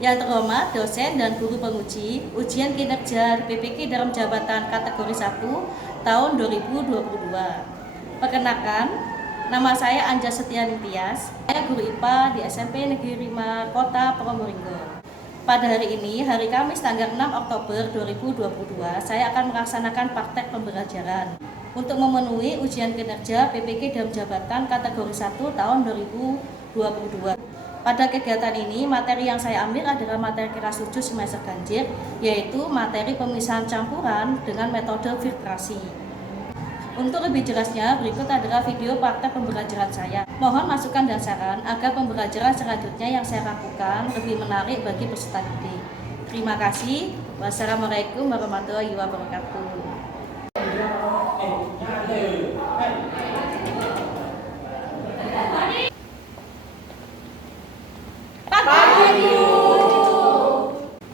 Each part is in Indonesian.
Yang terhormat dosen dan guru penguji ujian kinerja PPK dalam jabatan kategori 1 tahun 2022. Perkenalkan, nama saya Anja Setiani Tias. Saya guru IPA di SMP Negeri 5 Kota Probolinggo. Pada hari ini, hari Kamis tanggal 6 Oktober 2022, saya akan melaksanakan praktek pembelajaran untuk memenuhi ujian kinerja PPK dalam jabatan kategori 1 tahun 2022. Pada kegiatan ini, materi yang saya ambil adalah materi kelas 7 semester ganjil, yaitu materi pemisahan campuran dengan metode filtrasi. Untuk lebih jelasnya, berikut adalah video praktek pembelajaran saya. Mohon masukan dan saran agar pembelajaran selanjutnya yang saya lakukan lebih menarik bagi peserta didik. Terima kasih. Wassalamualaikum warahmatullahi wabarakatuh.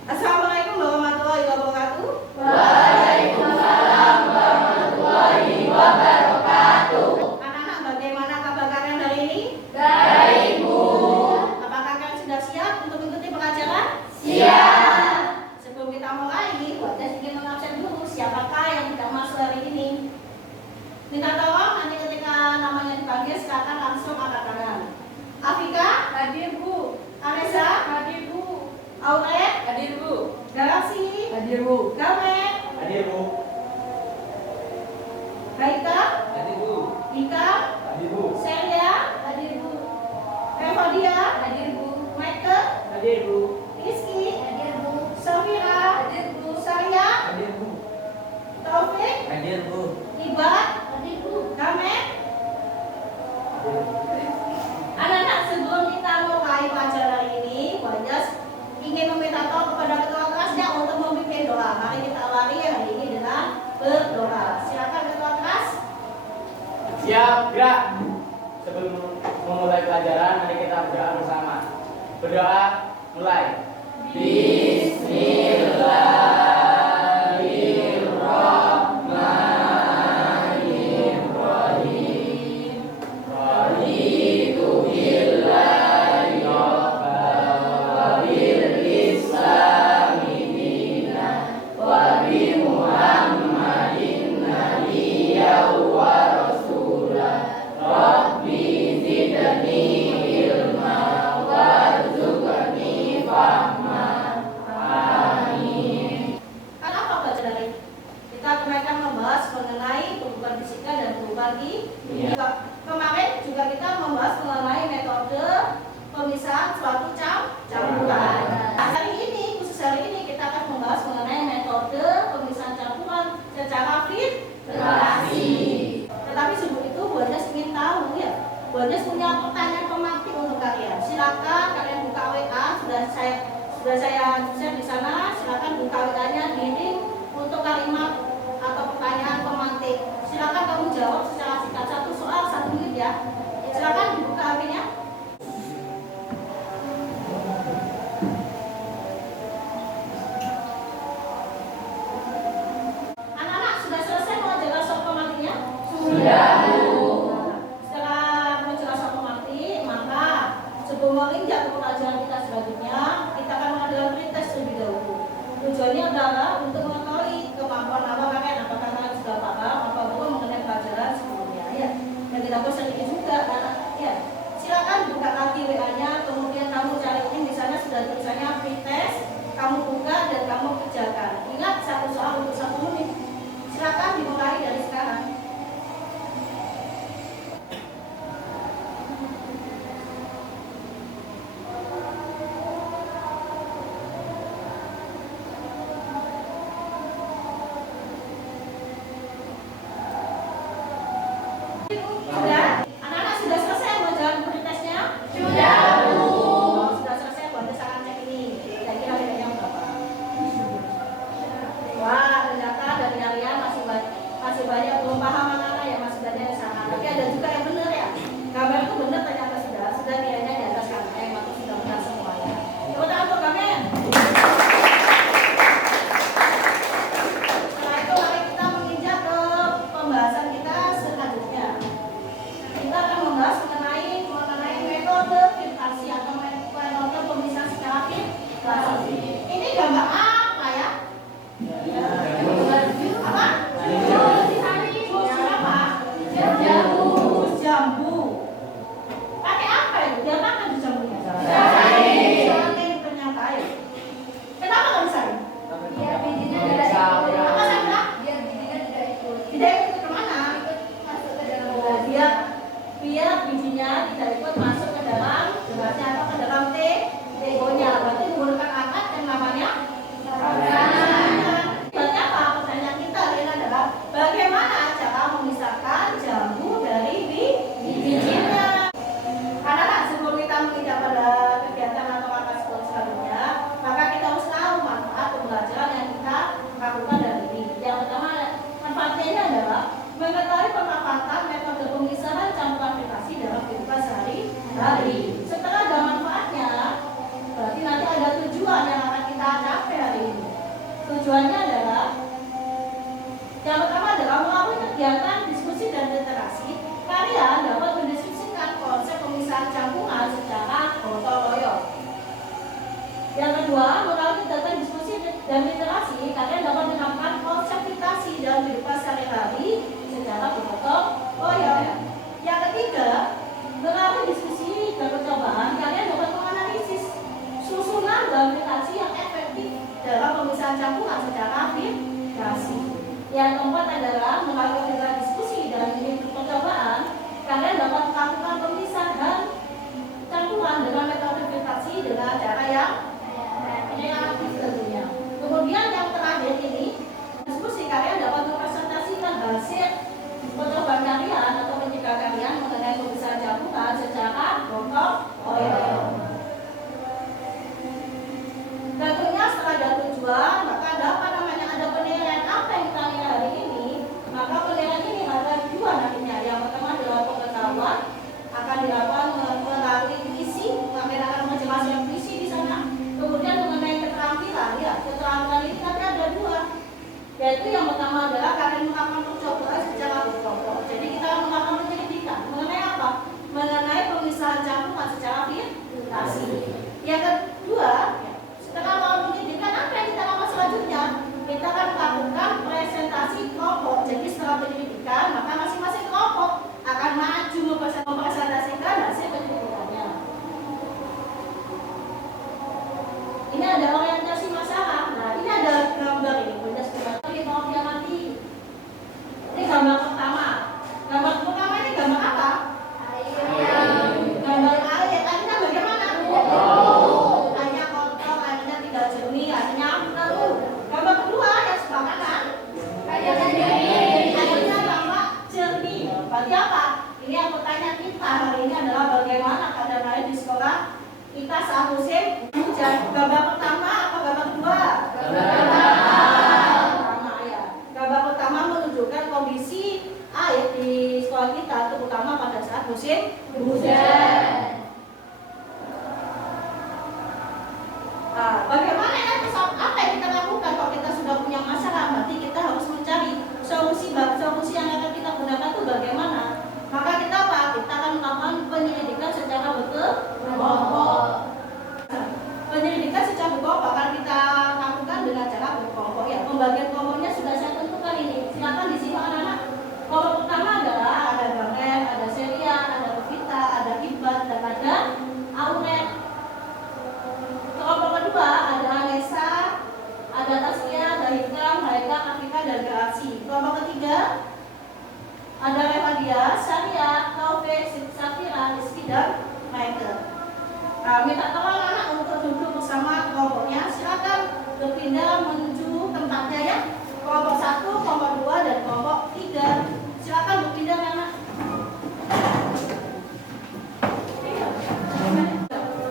Assalamualaikum warahmatullahi wabarakatuh. Waalaikumsalam warahmatullahi wabarakatuh. Anak-anak, bagaimana kabar kalian hari ini? Baik, Bu. Apakah kalian sudah siap untuk mengikuti pelajaran? Siap. Sebelum kita mulai, Wajas ingin mengabsen dulu siapakah yang tidak masuk hari ini. Minta tolong nanti ketika namanya dipanggil silakan langsung angkat tangan. Afika? Hadir, Bu. Anessa? Hadir, Bu. Aurel? Hadir, Bu. Galaksi? Hadir, Bu. Gamet? Hadir, Bu. Baika? Hadir, Bu. Ika? Hadir, Bu. Celia? Hadir, Bu. Evodia? Hadir, Bu. Michael? Hadir, Bu. Rizky? Hadir, Bu. Safira? Hadir, Bu. Saya? Hadir, Bu. Taufik? Hadir, Bu. Ibat? Hadir, Bu. Gamet? Anak-anak, sebelum kita mulai pelajaran hari ini, Wajas ingin meminta tolong kepada ketua kelasnya untuk memimpin doa. Mari kita awali hari ini dengan berdoa. Silakan ketua kelas. Siap, gerak. Sebelum memulai pelajaran, mari kita berdoa bersama. Berdoa, mulai. Bismillahirrahmanirrahim. Raditu billahi rabban wa bil islami dinan wa bi Muhammadin nabiyyan wa rasulan. Rabbi zidni ilma warzuqni fahman. Amin. Kenapa pelajaran hari ini? Kita akan membahas mengenai perubahan fisika dan perubahan kimia. Kemarin juga kita membahas mengenai metode pemisahan suatu campuran. Hari ini, khusus hari ini kita akan membahas mengenai metode pemisahan campuran secara filtrasi. Tetapi sebelum itu, Wajas ingin tahu ya, Wajas punya pertanyaan pemantik untuk kalian. Silakan kalian buka WA, sudah saya share di sana. Silakan buka WA-nya di link untuk kalimat atau pertanyaan pemantik. Silakan kamu jawab secara singkat, satu soal 1 menit ya. Silakan dibuka HP-nya. Anak-anak, sudah selesai mengajarkan soal pemantiknya? Sudah, Bu. Nah, setelah menjelaskan soal pemantik, maka sebelum menginjak ke pelajaran kita selanjutnya, kita akan mengadakan pretest terlebih dahulu. Tujuannya adalah untuk mengetahui kemampuan kalian, apakah kalian sudah paham apa belum mengenai pelajaran sebelumnya ya. Dan kita pun sedikit juga, ya. Silakan buka lagi WA-nya, kemudian kamu cari ini di sana sudah tulisannya pretest, kamu buka dan kamu kerjakan. Ingat, satu soal untuk 1 menit. Silakan dimulai dari sekarang. Sudah? Anak-anak sudah selesai menjalani pretestnya? Sudah, Bu. Sudah selesai, Wajas akan cek ini. Kira-kira bedanya berapa? hari. Setelah ada manfaatnya, berarti nanti ada tujuan yang akan kita capai hari ini. Tujuannya adalah yang pertama adalah melalui kegiatan diskusi dan literasi, kalian dapat mendiskusikan konsep pemisahan campuran secara gotong royong. Yang kedua, melalui kegiatan diskusi dan literasi, kalian dapat menerapkan konseptasi dalam kehidupan sehari-hari secara gotong royong. Yang ketiga, melalui diskusi dan percobaan, kalian dapat menganalisis susunan dan aplikasi yang efektif dalam pemisahan campuran secara aplikasi. Yang keempat adalah melalui kegiatan diskusi dan percobaan, kalian dapat melakukan pemisahan campuran dengan metode aplikasi dengan cara yang kreatif tentunya. Kemudian yang terakhir ini, diskusi kalian dapat mempresentasikan hasil percobaan kalian atau pendidikan kalian mengenai pemisahan campuran secara gotong royong. Tentunya setelah ada tujuan, maka ada penilaian apa yang kita lihat hari ini. Maka penilaian ini ada dua nantinya. Yang pertama adalah pengetahuan akan dilakukan melalui visi, kalian akan menjelaskan visi di sana. Kemudian mengenai keterampilan, ya keterampilan ini nanti ada dua. Yaitu yang pertama adalah kalian melakukan percobaan secara berkelompok. Jadi kita akan melakukan penyelidikan mengenai apa? Mengenai pemisahan campuran secara aplikasi. Yang kedua, setelah melakukan penyelidikan, apa yang kita lakukan selanjutnya? Kita akan melakukan presentasi kelompok. Jadi setelah penyelidikan, maka masing-masing kelompok akan maju mempresentasikan hasil penyelidikannya. Ini ada orientasi masalah. Nah, ini ada gambar ini. Mau diamati. Ini gambar pertama. Gambar pertama ini gambar apa? Gambar air. Airnya bagaimana? Airnya kotor, airnya tidak jernih, airnya lalu. Gambar kedua yang sebelah kanan. Airnya tampak jernih. Berarti apa? Ini yang pertanyaan kita hari ini adalah bagaimana keadaan air di sekolah kita saat musim hujan. Gambar pertama apa gambar kedua? Gambar pertama menunjukkan kondisi air di sekolah kita, terutama pada saat musim hujan. Nah, bagaimana apa yang kita lakukan kalau kita sudah punya masalah? Berarti kita harus mencari solusi yang akan kita gunakan itu bagaimana? Maka kita apa? Kita akan melakukan penyelidikan secara berkelompok. Penyelidikan secara berkelompok akan kita lakukan dengan cara berkelompok. Ya, pembagian kelompoknya sudah saya tentukan ini. Silakan disimak anak-anak. Kelompok pertama adalah ada Gamer, ada Seria, ada Revita, ada Ibat, dan ada Auret. Kelompok kedua ada Anessa, ada Taskia, ada Hikam, Haika, Afrika, dan Kreasi. Kelompok ketiga ada Revadia, Syariah, Taufik, Safira, Rizky, dan Michael. Minta tolong anak untuk duduk bersama kelompoknya. Silakan berpindah menuju tempatnya ya. Kelompok 1, kelompok 2, dan kelompok 3. Silakan berpindah anak.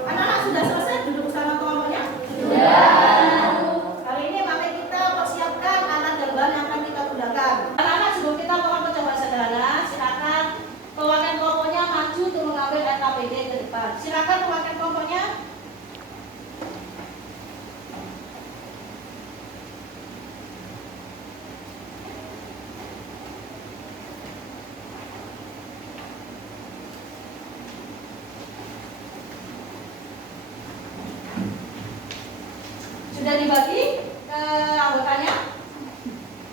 Anak-anak sudah selesai duduk bersama kelompoknya? Sudah. Hari ini mari kita persiapkan alat dan bahan yang akan kita gunakan. Anak-anak sebelum kita melakukan percobaan sederhana, silakan perwakilan kelompoknya maju untuk mengambil RKPD ke depan. Silakan perwakilan kelompoknya. Sudah dibagi ke anggotanya.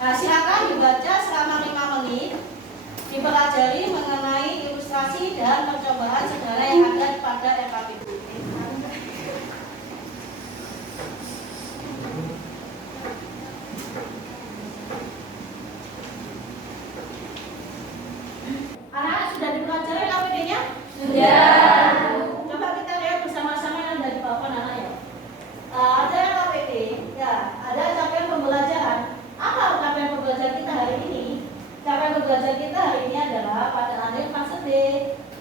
Nah, silakan dibaca selama 5 menit. Dipelajari mengenai ilustrasi dan percobaan sederhana yang ada pada RKPD. Anak-anak sudah dipelajari RKPD-nya? Sudah. Coba kita lihat bersama-sama yang ada di papan anak ya. Ada RKPD, ya, ada capaian pembelajaran. Apa capaian pembelajaran kita hari ini? Capaian pembelajaran kita hari ini adalah pada akhir fase B,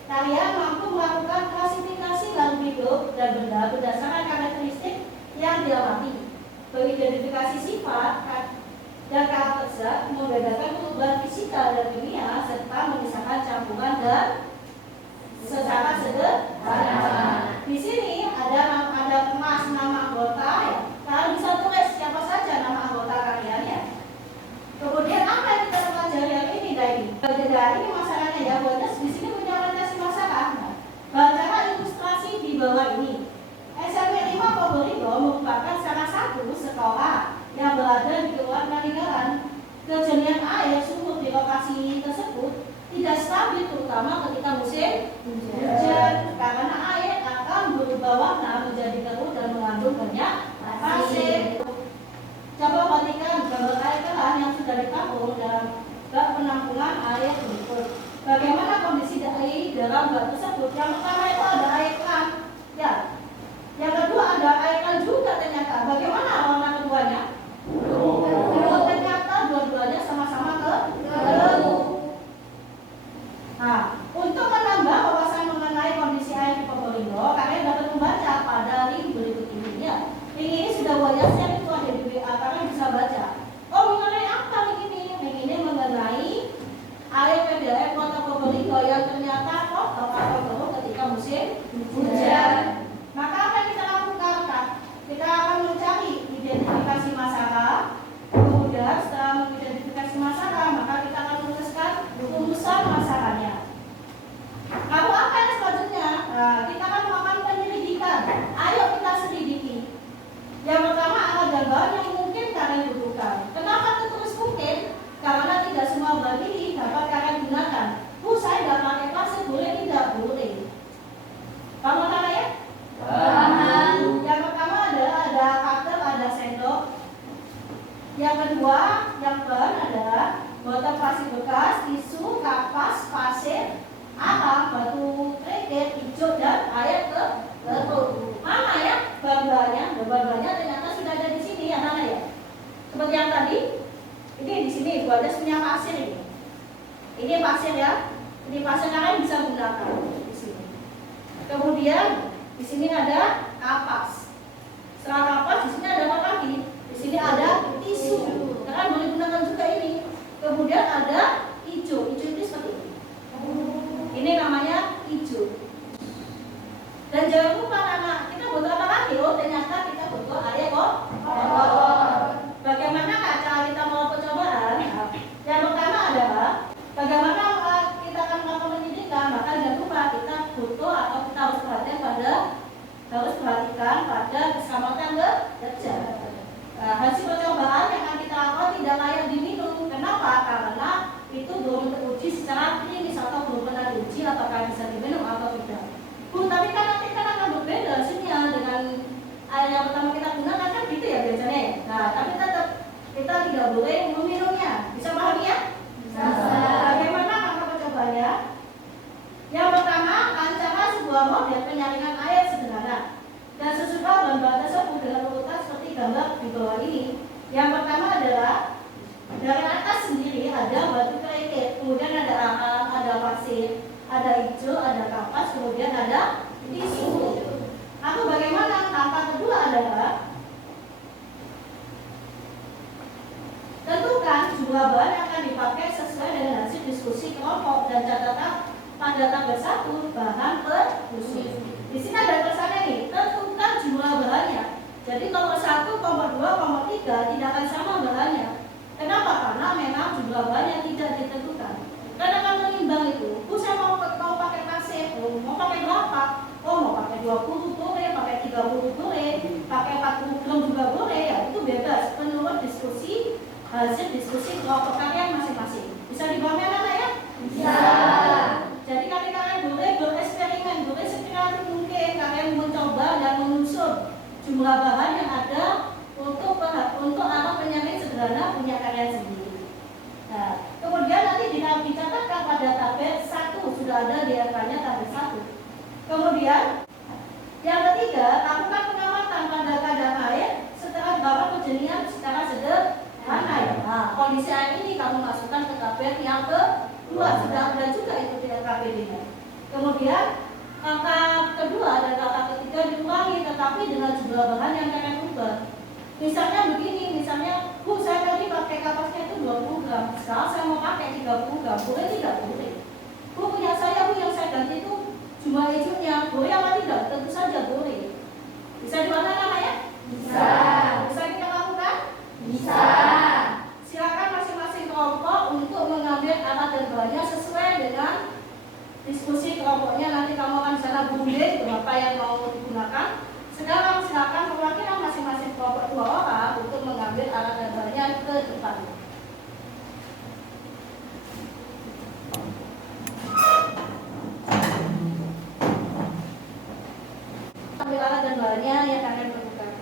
kalian mampu melakukan klasifikasi makhluk hidup dan benda berdasarkan karakteristik yang diamati, mengidentifikasi sifat dan karakter zat, membedakan perubahan fisika dan kimia, serta memisahkan campuran dan secara sederhana. bawah ini. SMP 5 Probolinggo merupakan salah satu sekolah yang berada di luar Pangandaran. Kejernihan air sumur di lokasi tersebut tidak stabil, terutama ketika musim hujan, karena air akan berubah warna menjadi keruh dan mengandung banyak pasir. Coba perhatikan gambar air keran yang sudah ditampung dalam bak penampungan air berikut. Bagaimana kondisi air dalam bak tersebut? Yang pertama itu ada air keran, ya. Yang kedua ada air keran juga ternyata. Bagaimana warna keduanya? Ternyata dua-duanya sama-sama keruh. Nah, untuk menambah wawasan mengenai kondisi air di Probolinggo, kalian dapat membaca pada link berikut ini ya. Link ini sudah banyak share itu ada di WA, kalian bisa baca. Oh, mengenai apa link ini? Link ini mengenai air PDAM Kota Probolinggo yang ternyata kotor atau keruh ketika musim hujan. Maka apa yang kita lakukan, Kak? Kita akan mencari identifikasi masalah. Kemudian setelah mengidentifikasi masalah, maka kita akan menuliskan rumusan masalahnya. Lalu apa yang selanjutnya? Nah, kita akan melakukan penyelidikan. Ayo kita selidiki. Yang pertama ada gambaran yang mungkin kalian butuhkan. Kenapa tertulis mungkin? Karena tidak semua bahan ini dapat kalian gunakan. Bu, saya tidak pakai pasir, boleh tidak? Boleh. Kamu mana ya? Yang pertama adalah ada cutter, ada sendok. Yang kedua, yang bahan adalah botol plastik bekas, tisu, kapas, pasir, alam, batu kerikil, hijau, dan air keruh. Mana ya bahan-bahannya? Bahan-bahannya ternyata sudah ada di sini ya, mana ya? Seperti yang tadi, ini di sini Bu ada punya pasir ini. Ini pasir ya. Ini pasir kalian bisa gunakan di sini. Kemudian di sini ada kapas. Setelah kapas di sini ada apa lagi? Di sini ada tisu. Kalian boleh gunakan juga ini. Kemudian ada hijau. Hijau ini seperti ini. Ini namanya hijau. Dan jangan lupa anak, kita butuh apa lagi? Oh, ternyata kita butuh air kotor. Bagaimana cara kita mau percobaan? Yang pertama adalah bagaimana kita akan melakukan penyidikan. Maka jangan lupa kita butuh atau kita harus perhatikan pada keselamatan kerja. Hasil percobaan yang akan kita lakukan tidak layak diminum. Kenapa? Karena itu belum teruji secara klinis atau belum pernah diuji apakah bisa diminum atau tidak. Bu, tapi kan nanti kan akan berbeda hasilnya dengan air yang pertama kita gunakan kan gitu ya biasanya ya. Nah, tapi tetap kita tidak boleh meminumnya. Bisa pahami ya? Bisa. Bagaimana langkah percobaannya? Yang pertama, rancangkan sebuah model penyaringan air sederhana dan sesudah bahan-bahan tersebut dengan urutan seperti gambar di bawah ini. Yang pertama adalah dari atas sendiri ada batu kerikil, kemudian ada alam, ada pasir, ada hijau, ada kapas, kemudian ada tisu. Lalu bagaimana? Langkah kedua adalah tentukan jumlah bahan yang akan dipakai sesuai dengan hasil diskusi kelompok dan catatan pada tabel 1 bahan per khusus. Di sini ada tulisannya nih, tentukan jumlah bahannya. Jadi nomor 1, nomor 2, nomor 3 tidak akan sama bahannya. Kenapa? Karena memang jumlah bahan yang tidak ditentukan. Karena kan menimbang itu, Bu saya mau pakai pasir, mau pakai berapa? Oh mau pakai 20 boleh, pakai 30 boleh, pakai 40 gram juga boleh, ya itu bebas. Menurut diskusi, hasil diskusi kelompok kalian masing-masing. Bisa dipahami anak ya? Bisa. Jadi kalian boleh bereksperimen, boleh sekiranya mungkin kalian mencoba dan menyusun jumlah bahan yang ada untuk alat penyaring sederhana punya kalian sendiri. Nah, kemudian nanti dicatatkan pada tabel 1 sudah ada di angkanya tabel 1. Kemudian yang ketiga, lakukan pengamatan pada kadar air setelah bapak perjenian secara sederhana ya. Nah, kondisi air ini kamu masukkan ke tabel yang kedua, sudah ada juga itu di LKPD-nya. Kemudian langkah kedua dan langkah ketiga diulangi tetapi dengan jumlah bahan yang kalian ubah. Misalnya begini, misalnya Bu saya tadi pakai kapasnya itu 20 gram, sekarang saya mau pakai 30 gram, boleh tidak? Boleh. Bu punya saya, Bu yang saya ganti itu jumlah hijaunya, boleh apa tidak? Tentu saja boleh. Bisa diwarnakan ya? Bisa. Bisa kita lakukan? Bisa. Silakan masing-masing kelompok untuk mengambil alat dan bahannya sesuai dengan diskusi kelompoknya. Nanti kamu akan sana bunding berapa yang mau Ambil alat dan bahannya yang kalian perlukan.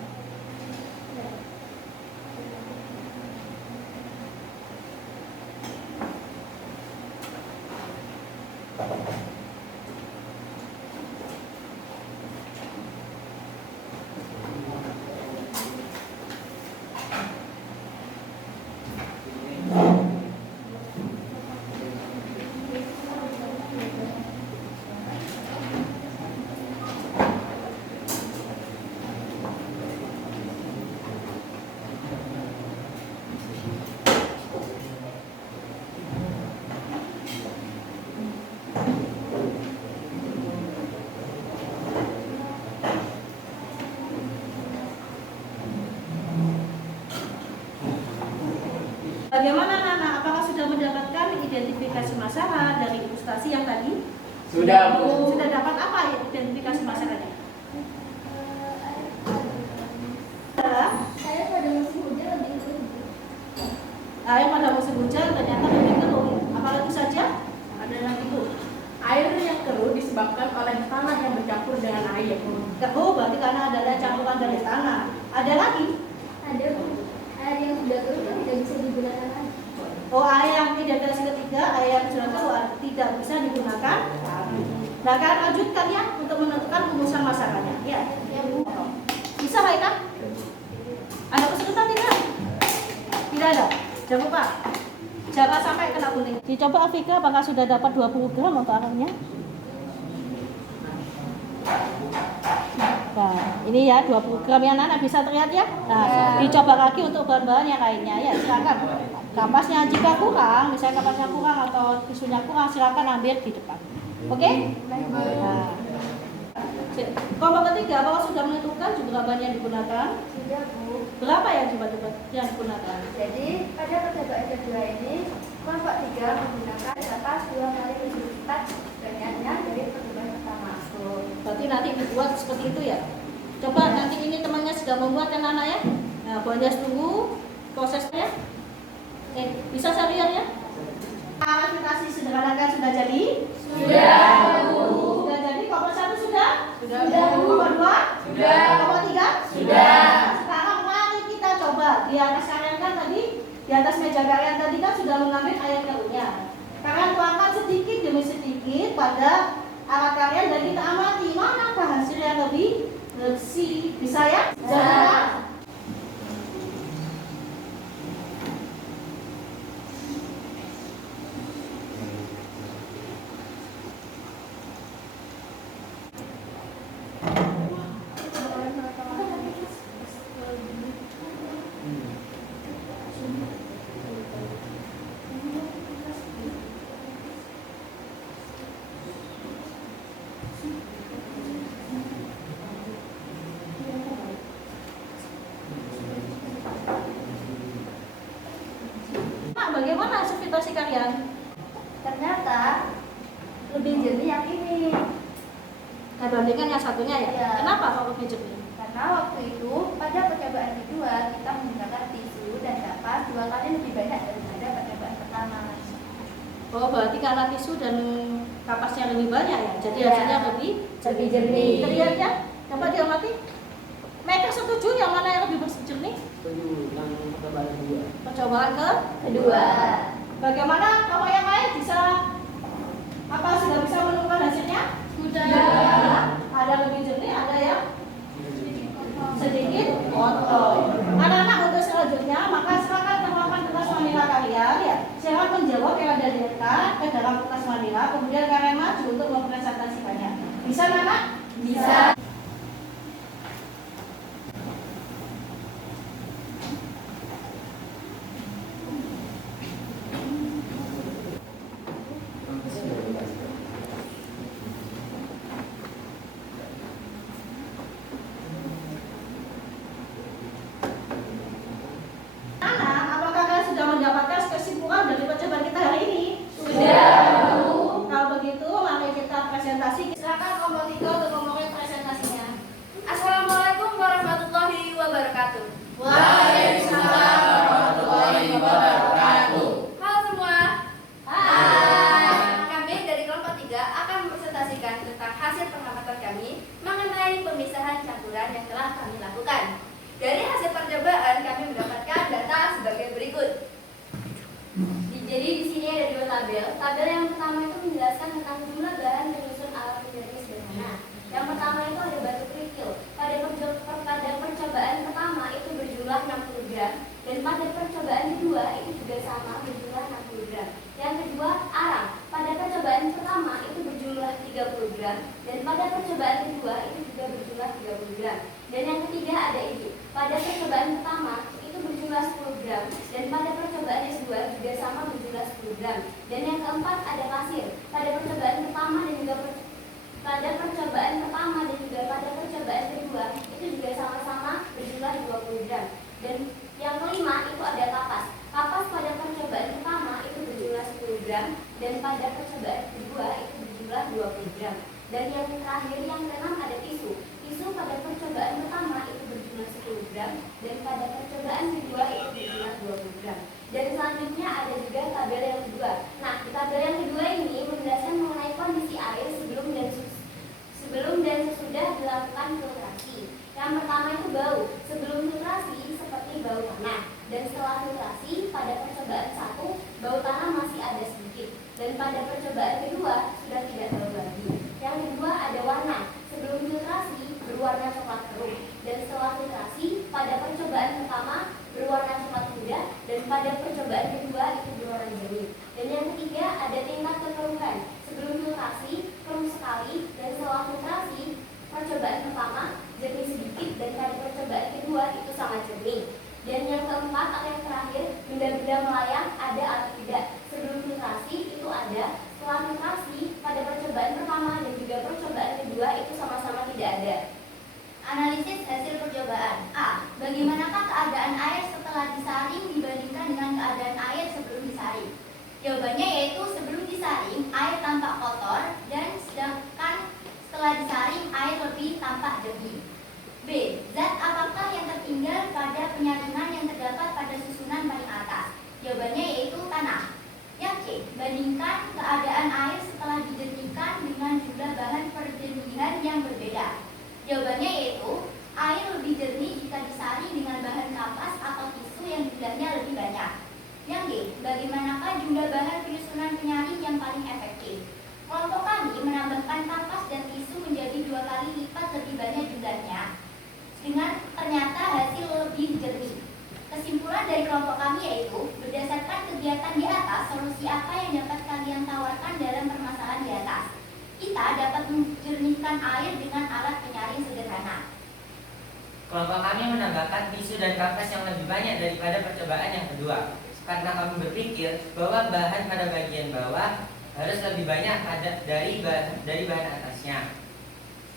Bagaimana anak-anak? Apakah sudah mendapatkan identifikasi masalah dari ilustrasi yang tadi? Sudah, Bu. Sudah dapat apa ya identifikasi masalahnya? Adalah Saya pada musim hujan lebih keruh. air pada musim hujan ternyata lebih keruh. Apa itu saja? Ada lagi Bu. Air yang keruh disebabkan oleh tanah yang bercampur dengan air. Keruh berarti karena ada campuran dari tanah. Ada lagi? Ada Bu. Air yang sudah keruh kan tidak bisa digunakan lagi. Oh, air yang identifikasi ketiga, air yang sudah keruh tidak bisa digunakan. Nah, kalian lanjutkan ya untuk menentukan rumusan masalahnya. Ya, Ya Bu. bisa Pak Ika? Ada kesulitan tidak? Tidak ada. Jangan lupa. Jangan sampai kena kuning. Dicoba Afika apakah sudah dapat 20 gram untuk anaknya? Nah, ini ya 20 gram yang anak bisa terlihat ya. Nah, dicoba lagi untuk bahan-bahan yang lainnya ya. Silakan. Kampasnya jika kurang, misalnya kampasnya kurang atau tisunya kurang, silakan ambil di depan. Oke? Nah. Kelompok ketiga, apakah sudah menentukan jumlah bahan yang digunakan? Sudah Bu. Berapa yang yang digunakan? Jadi pada percobaan kedua ini kelompok 3 menggunakan data 2 kali lebih lipat banyaknya dari percobaan pertama. Berarti nanti dibuat seperti itu ya. Coba nanti ini temannya sudah membuat kan anak ya. Nah, Bonjas tunggu prosesnya. Bisa saya lihat ya? Aplikasi sederhana kan sudah jadi? Sudah, Bu. Sudah jadi. Kelompok 1 sudah? Sudah, Kelompok 2? Sudah. Kelompok 3? Sudah. Sekarang mari kita coba di atas kalian kan tadi, di atas meja kalian tadi kan sudah mengambil air keruhnya. Kalian tuangkan sedikit demi sedikit pada alat kalian dan kita amati manakah hasil yang lebih bersih. Bisa ya? Jangan. Bagaimana hasil filtrasi kalian? Ternyata lebih jernih yang ini. Nah, bandingkan yang satunya ya? Iya. Kenapa kok lebih jernih? Karena waktu itu pada percobaan kedua kita menggunakan tisu dan dapat 2 kali lebih banyak daripada percobaan pertama. Oh, berarti karena tisu dan kapasnya lebih banyak ya? Jadi Iya. hasilnya lebih jernih. Terlihat ya? Coba diamati. Mereka setuju yang mana yang lebih bersih jernih? Setuju, yang percobaan kedua. Percobaan Kedua. Bagaimana kalau yang lain bisa sudah bisa menemukan hasilnya? Sudah. Ada lebih jernih, ada yang sedikit kotor. Anak-anak untuk selanjutnya maka silakan tambahkan kertas manila kalian ya. Silakan menjawab yang ada di atas ke dalam kertas manila, kemudian kalian maju untuk mempresentasikannya. Bisa anak? Bisa. Anak, apakah kalian sudah mendapatkan kesimpulan dari percobaan kita hari ini? Sudah, Bu. Kalau begitu, mari kita presentasi. Silakan kelompok 3 untuk memulai presentasinya. Tabel yang pertama itu menjelaskan tentang jumlah bahan penyusun alat menjadi sederhana. Yang pertama itu ada batu kerikil. Pada percobaan pertama itu berjumlah 60 gram dan pada percobaan kedua itu juga sama berjumlah 60 gram. Yang kedua arang. Pada percobaan pertama itu berjumlah 30 gram dan pada percobaan kedua itu juga berjumlah 30 gram. Dan yang ketiga ada ijuk. Pada percobaan pertama itu berjumlah 10 gram dan pada percobaan kedua juga sama berjumlah 10 gram. Dan yang keempat ada pasir. Pada percobaan pertama dan juga pada percobaan kedua itu juga sama-sama berjumlah 20 gram. Dan yang kelima itu ada kapas. Kapas pada percobaan pertama itu berjumlah 10 gram dan pada percobaan kedua itu berjumlah 20 gram. Dan yang terakhir yang keenam ada tisu. Tisu pada percobaan pertama itu berjumlah 10 gram dan pada percobaan kedua itu berjumlah 20 gram. Dan selanjutnya ada juga tabel yang kedua. Nah, di tabel yang kedua ini menjelaskan mengenai kondisi air sebelum dan sesudah dilakukan filtrasi. Yang pertama itu bau. Sebelum filtrasi seperti bau tanah. Dan setelah filtrasi pada percobaan 1 bau tanah masih ada sedikit. Dan pada percobaan kedua sudah tidak bau lagi. Yang kedua ada warna. Sebelum filtrasi berwarna coklat keruh. Dan setelah filtrasi pada percobaan pertama berwarna coklat muda dan pada percobaan kedua itu berwarna jernih. Dan yang ketiga ada tingkat kekeruhan. Sebelum filtrasi keruh sekali dan setelah filtrasi percobaan pertama jernih sedikit dan pada percobaan kedua itu sangat jernih. Dan yang keempat atau yang terakhir benda-benda melayang ada atau tidak. Sebelum filtrasi itu ada, setelah filtrasi pada percobaan pertama dan juga percobaan kedua itu sama-sama tidak ada. Analisis hasil percobaan. A. Bagaimanakah keadaan air setelah disaring dibandingkan dengan keadaan air sebelum disaring? Jawabannya yaitu sebelum disaring air tampak kotor dan sedangkan setelah disaring air lebih tampak jernih. B. Zat apakah yang tertinggal pada penyaringan yang terdapat pada susunan paling atas? Jawabannya yaitu tanah. Yang C. Bandingkan keadaan air setelah dijernihkan dengan jumlah bahan perjernihan yang berbeda. Jawabannya yaitu air lebih jernih jika disaring dengan bahan kapas atau tisu yang jumlahnya lebih banyak. Yang D. Bagaimanakah jumlah bahan penyusunan penyaring yang paling efektif? Kelompok kami menambahkan kapas dan tisu menjadi 2 kali lipat lebih banyak jumlahnya dengan ternyata hasil lebih jernih. Kesimpulan dari kelompok kami yaitu berdasarkan kegiatan di atas, solusi apa yang dapat kalian tawarkan dalam permasalahan di atas? Kita dapat menjernihkan air dengan alat penyaring sederhana. Kelompok kami menambahkan tisu dan kapas yang lebih banyak daripada percobaan yang kedua, karena kami berpikir bahwa bahan pada bagian bawah harus lebih banyak dari bahan atasnya,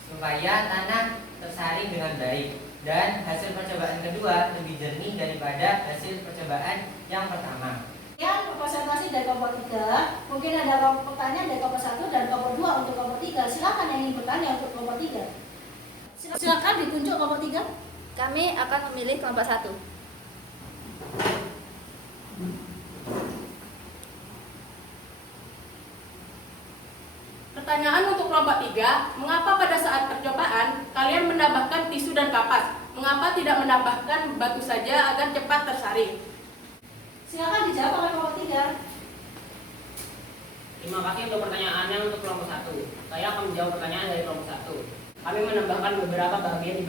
supaya tanah tersaring dengan baik. Dan hasil percobaan kedua lebih jernih daripada hasil percobaan yang pertama. Yang presentasi dari kelompok 3, mungkin ada pertanyaan dari kelompok 1 dan kelompok 2 untuk kelompok 3. Silakan yang ingin bertanya untuk kelompok 3. Silakan ditunjuk kelompok 3. Kami akan memilih kelompok 1. Pertanyaan untuk kelompok 3, mengapa pada saat percobaan kalian menambahkan tisu dan kapas? Mengapa tidak menambahkan batu saja agar cepat tersaring? Silakan dijawab oleh kelompok 3. Terima kasih untuk pertanyaannya untuk kelompok 1. Saya akan menjawab pertanyaan dari kelompok 1. Kami menambahkan beberapa bagian di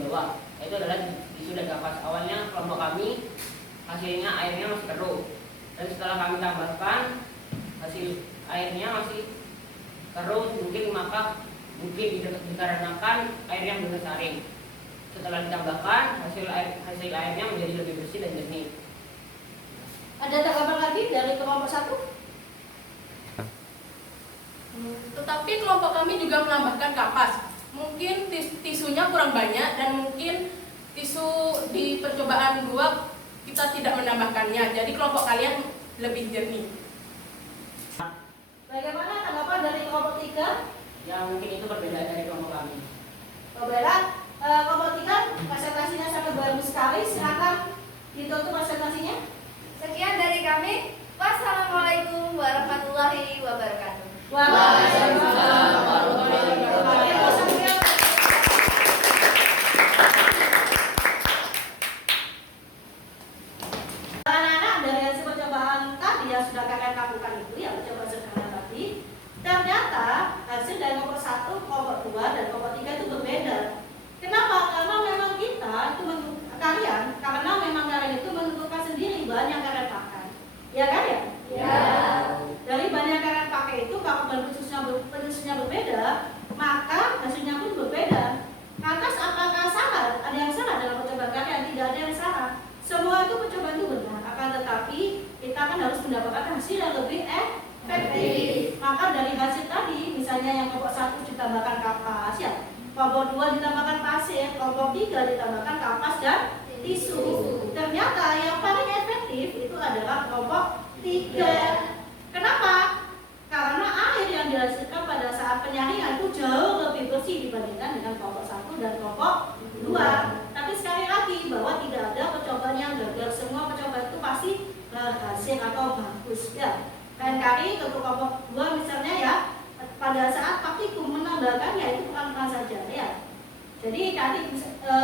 bawah, yaitu adalah tisu dan kapas. Awalnya kelompok kami hasilnya airnya masih keruh, dan setelah kami tambahkan hasil airnya masih keruh, mungkin dikarenakan airnya belum tersaring. Setelah ditambahkan hasil airnya menjadi lebih bersih dan jernih. Ada tanggapan lagi dari kelompok 1? Tetapi kelompok kami juga menambahkan kapas. Mungkin tisunya kurang banyak dan mungkin tisu di percobaan 2 kita tidak menambahkannya. Jadi kelompok kalian lebih jernih. Bagaimana tanggapan dari kelompok 3? Ya, mungkin itu perbedaan dari kelompok kami. Kelompok 3 presentasinya sangat bagus sekali. Silakan ditutup presentasinya. Sekian dari kami. Wassalamualaikum warahmatullahi wabarakatuh. Waalaikumsalam warahmatullahi wabarakatuh. Anak-anak, dari hasil percobaan tadi yang sudah kalian lakukan itu kelompok 2 ditambahkan pasir, kelompok 3 ditambahkan kapas dan tisu. Ternyata yang paling efektif itu adalah kelompok 3. Kenapa? Karena air yang dihasilkan pada saat penyaringan itu jauh lebih bersih dibandingkan dengan kelompok 1 dan kelompok 2. Tapi sekali lagi bahwa tidak ada percobaan yang gagal, semua percobaan itu pasti berhasil atau bagus ya. Lain kali untuk kelompok 2 misalnya ya, pada saat praktikum menambahkannya itu pelan-pelan saja ya. Jadi tadi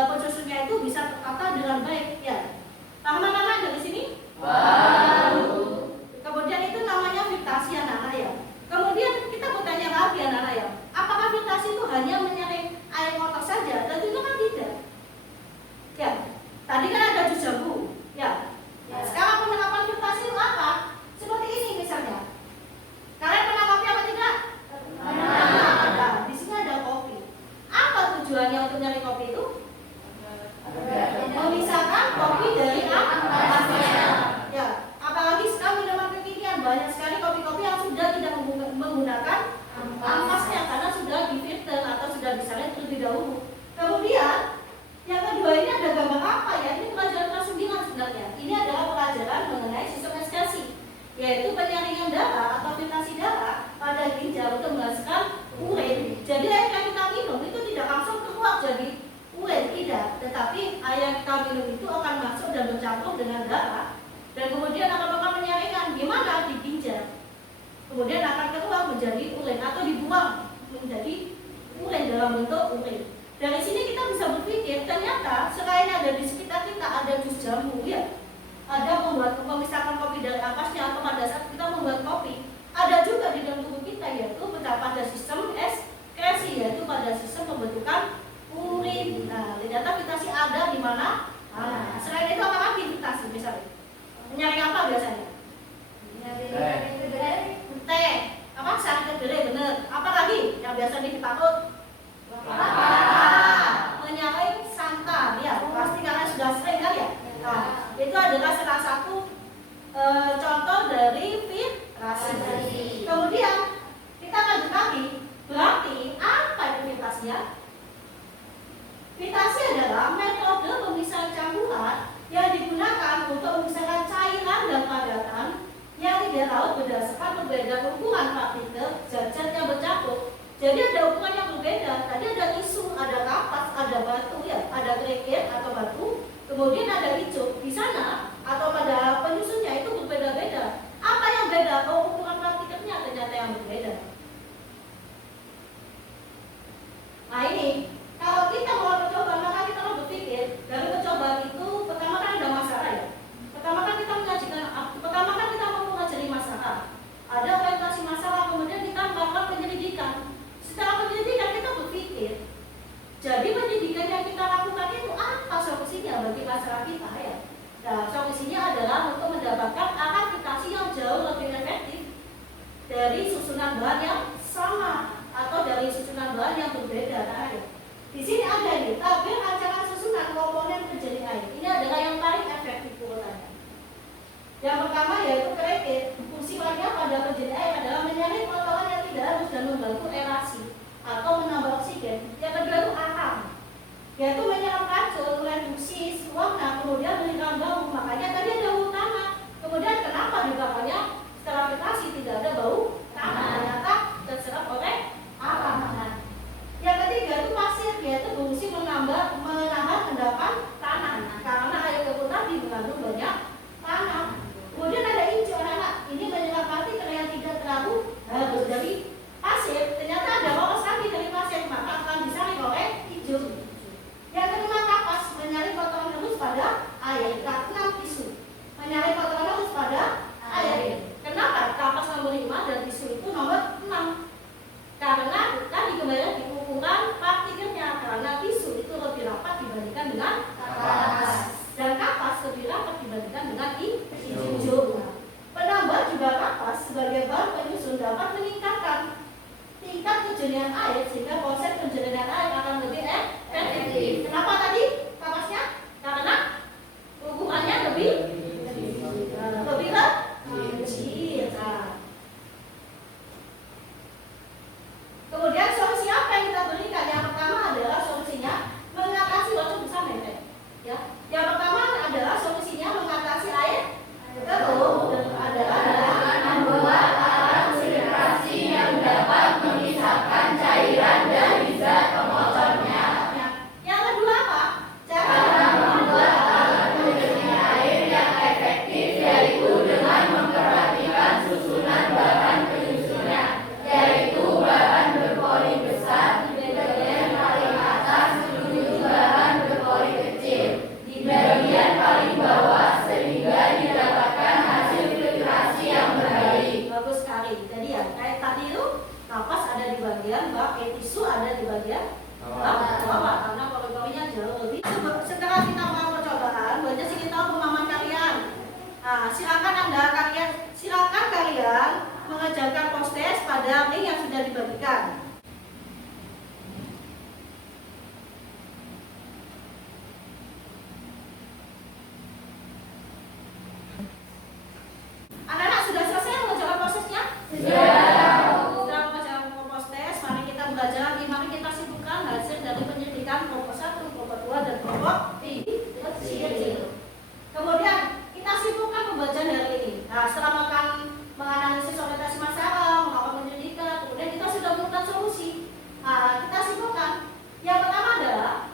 pensusunnya itu bisa tertata dengan baik ya. Paham anak-anak dari sini? Kemudian itu namanya filtrasi anak-anak ya. Kemudian kita bertanya lagi anak-anak ya, apakah filtrasi itu hanya menyaring air kotor saja? Tentunya kan tidak. Ya, tadi kan ada jus jambu ya. Nah, sekarang penerapan filtrasi itu apa? Seperti ini misalnya. Kalian pernah kopi apa tidak? Nah, di sini ada kopi. Apa tujuannya untuk nyari kopi itu? Memisahkan kopi dari ampasnya. Ya, apalagi sekarang minuman kekinian banyak sekali kopi-kopi yang sudah tidak menggunakan ampasnya karena sudah difilter atau sudah disaring terlebih dahulu. Kemudian yang kedua ini ada gambar apa ya? Ini pelajaran kelas 9 sebenarnya. Ini adalah pelajaran mengenai sistem ekskresi, yaitu penyaringan darah atau filtrasi darah pada ginjal untuk menghasilkan urin. Jadi air yang kita minum itu tidak langsung keluar jadi urin, tidak. Tetapi air yang kita minum itu akan masuk dan bercampur dengan darah dan kemudian akan melakukan penyaringan di mana? Di ginjal. Kemudian akan keluar menjadi urin atau dibuang menjadi urin dalam bentuk urin. Dari sini kita bisa berpikir ternyata selain ada di sekitar kita ada jus jambu ya, ada membuat memisahkan kopi dari ampasnya atau pada saat kita membuat kopi, ada juga di dalam tubuh kita yaitu pada sistem ekskresi, yaitu pada sistem pembentukan urin. Nah, ternyata filtrasi ada di mana? Selain itu apa lagi filtrasi misalnya? Menyaring apa biasanya? Teh. Apa? Saring kedelai, bener. Apa lagi yang biasa ditakut? Menyaring santan ya, pasti kalian sudah sering kan ya. Nah, itu adalah salah satu contoh dari filtrasi. Kemudian kita lanjut lagi, berarti apa itu filtrasinya? Filtrasi adalah metode pemisahan campuran yang digunakan untuk memisahkan cairan dan padatan yang tidak tahu berdasarkan perbedaan ukuran partikel zat-zat yang bercampur. Jadi ada ukuran yang berbeda. Tadi ada tisu, ada kapas, ada batu ya, ada kerikil atau batu. Kemudian ada hijau di sana atau pada penyusunnya itu berbeda-beda. Apa yang beda? Oh, ukuran partikelnya ternyata yang berbeda. Nah ini, kalau kita mau percobaan maka kita mau berpikir dari percobaan itu pertama kan ada masalah ya. Pertama kan kita mau mengajari masalah. Ada orientasi masalah, kemudian kita melakukan penyelidikan. Setelah penyelidikan kita berpikir, jadi penyidikan yang kita lakukan itu apa solusinya bagi masalah kita ya? Nah, solusinya adalah untuk mendapatkan arah filtrasi yang jauh lebih efektif dari susunan bahan yang sama atau dari susunan bahan yang berbeda. Nah, ya. Di sini ada nih tabel rancangan susunan komponen penjaring air. Ini adalah yang paling efektif urutannya. Yang pertama yaitu kerikil. Fungsi lainnya pada penjaring air adalah menyaring kotoran yang tidak halus dan membantu aerasi atau menambah oksigen. Yang kedua itu arang, yaitu menyerap racun, reduksi warna, kemudian menghilangkan bau. Makanya tadi ada bau tanah. Kemudian kenapa dibakarnya setelah filtrasi tidak ada bau tanah? Ternyata terserap oleh arang. Yang ketiga itu pasir, yaitu fungsi menahan endapan tanah karena air kebun tadi mengandung banyak tanah. Kemudian ada hijau anak, ini menyerap partikel yang tidak terlalu halus dari pasir. Ternyata ada lolos lagi dari pasir, maka akan disaring oleh hijau. Yang kelima kapas, menyaring kotoran halus pada air. Keenam tisu, menyaring kotoran halus pada air. Kenapa kapas nomor 5 dan mengerjakan post test pada link yang sudah dibagikan. Anak-anak sudah selesai mengerjakan prosesnya? Setelah mengerjakan post test, mari kita belajar lagi. Mari kita sibukkan hasil dari penyelidikan kelompok 1, kelompok 2, dan kelompok 3. Kemudian kita sibukkan pembacaan hari ini. Nah, setelah melakukan menganalisis orientasi masalah, melakukan penyelidikan, kemudian kita sudah menemukan solusi. Nah, kita sibukkan. Yang pertama adalah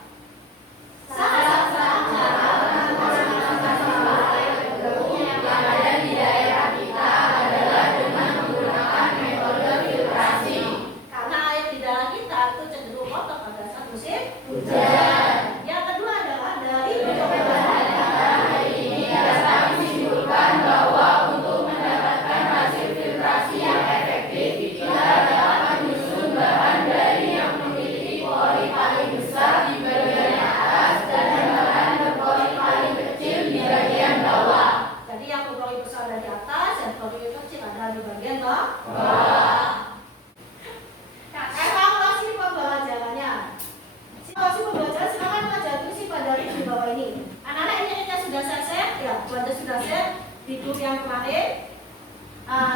karena air di dalam kita itu cenderung kotor pada saat musim hujan. Yang kedua adalah dari jadi yang berpori besar dari atas dan berpori kecil adalah di bagian bawah. Evaluasi pembelajarannya. Evaluasi pembelajaran silakan pelajari isi pada di bawah ini. Anak-anak ini kita sudah selesai, ya, buatnya sudah selesai di grup yang kemarin.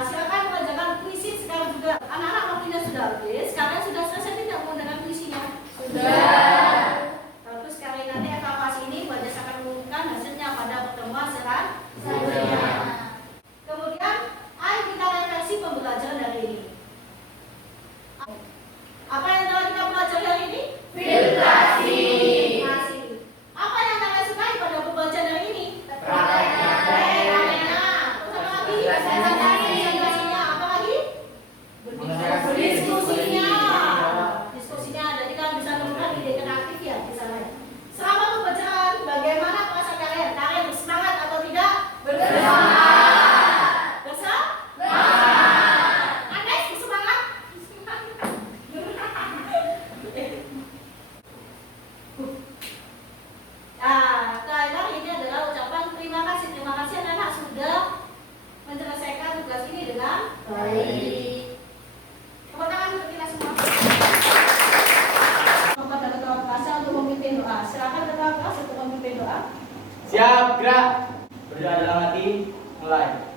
Silakan pelajaran puisi sekarang juga. Anak-anak waktunya sudah habis. Kalian sudah selesai tidak menggunakan puisinya? Sudah. Bagus sekali. Nanti evaluasi ini Bajas akan mengumumkan hasilnya pada pertemuan selanjutnya. Kemudian, ayo kita refleksi pembelajaran hari ini. Apa yang telah kita pelajari hari ini? Filtrasi. Apa yang kalian sukai pada pembelajaran hari ini? Prakteknya. Terus apa lagi? Presentasinya. Apa lagi? Diskusinya. Jadi kalian bisa menemukan ide kreatif ya di sana. Selama pembelajaran, bagaimana perasaan kalian? Kalian bersemangat atau tidak? Bersemangat. Anda bersemangat? Nah, terakhir ini adalah ucapan terima kasih. Terima kasih anak-anak sudah menyelesaikan tugas ini dengan baik. Tepuk tangan untuk kita semua. Kepada ketua kelas untuk memimpin doa. Silakan ketua kelas untuk memimpin doa. Siap, gerak. Berdoa dalam hati, mulai.